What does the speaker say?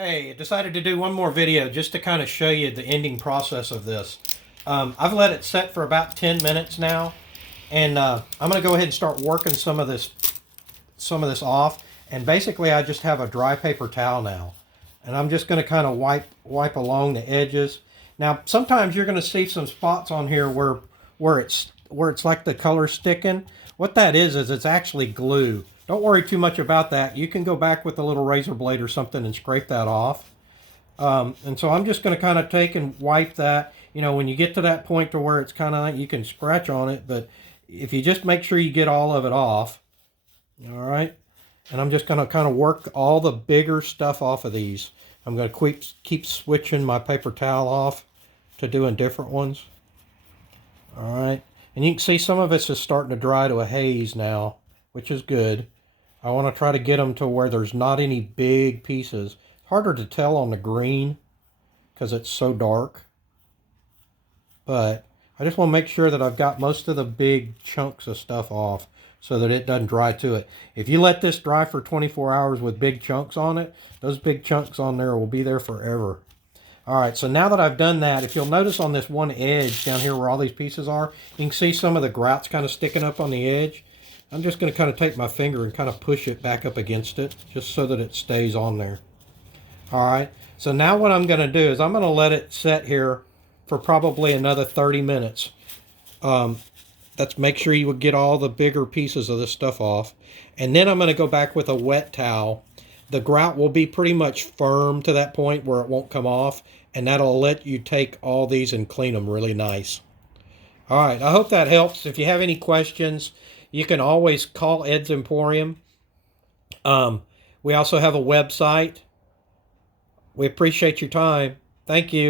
Hey, I decided to do one more video just to kind of show you the ending process of this. I've let it set for about 10 minutes now, and I'm going to go ahead and start working some of this off. And basically, I just have a dry paper towel now, and I'm just going to kind of wipe along the edges. Now, sometimes you're going to see some spots on here where it's like the color sticking. What that is it's actually glue. Don't worry too much about that. You can go back with a little razor blade or something and scrape that off. And so I'm just going to kind of take and wipe that. You know, when you get to that point to where it's kind of, you can scratch on it, but if you just make sure you get all of it off, all right? And I'm just going to kind of work all the bigger stuff off of these. I'm going to keep switching my paper towel off to doing different ones. All right. And you can see some of it's just starting to dry to a haze now, which is good. I want to try to get them to where there's not any big pieces. Harder to tell on the green because it's so dark. But I just want to make sure that I've got most of the big chunks of stuff off so that it doesn't dry to it. If you let this dry for 24 hours with big chunks on it, those big chunks on there will be there forever. All right, so now that I've done that, if you'll notice on this one edge down here where all these pieces are, you can see some of the grouts kind of sticking up on the edge. I'm just going to kind of take my finger and kind of push it back up against it just so that it stays on there. All right, so now what I'm going to do is I'm going to let it set here for probably another 30 minutes. That's make sure you get all the bigger pieces of this stuff off. And then I'm going to go back with a wet towel. The grout will be pretty much firm to that point where it won't come off, and that'll let you take all these and clean them really nice. All right, I hope that helps. If you have any questions, you can always call Ed's Emporium. We also have a website. We appreciate your time. Thank you.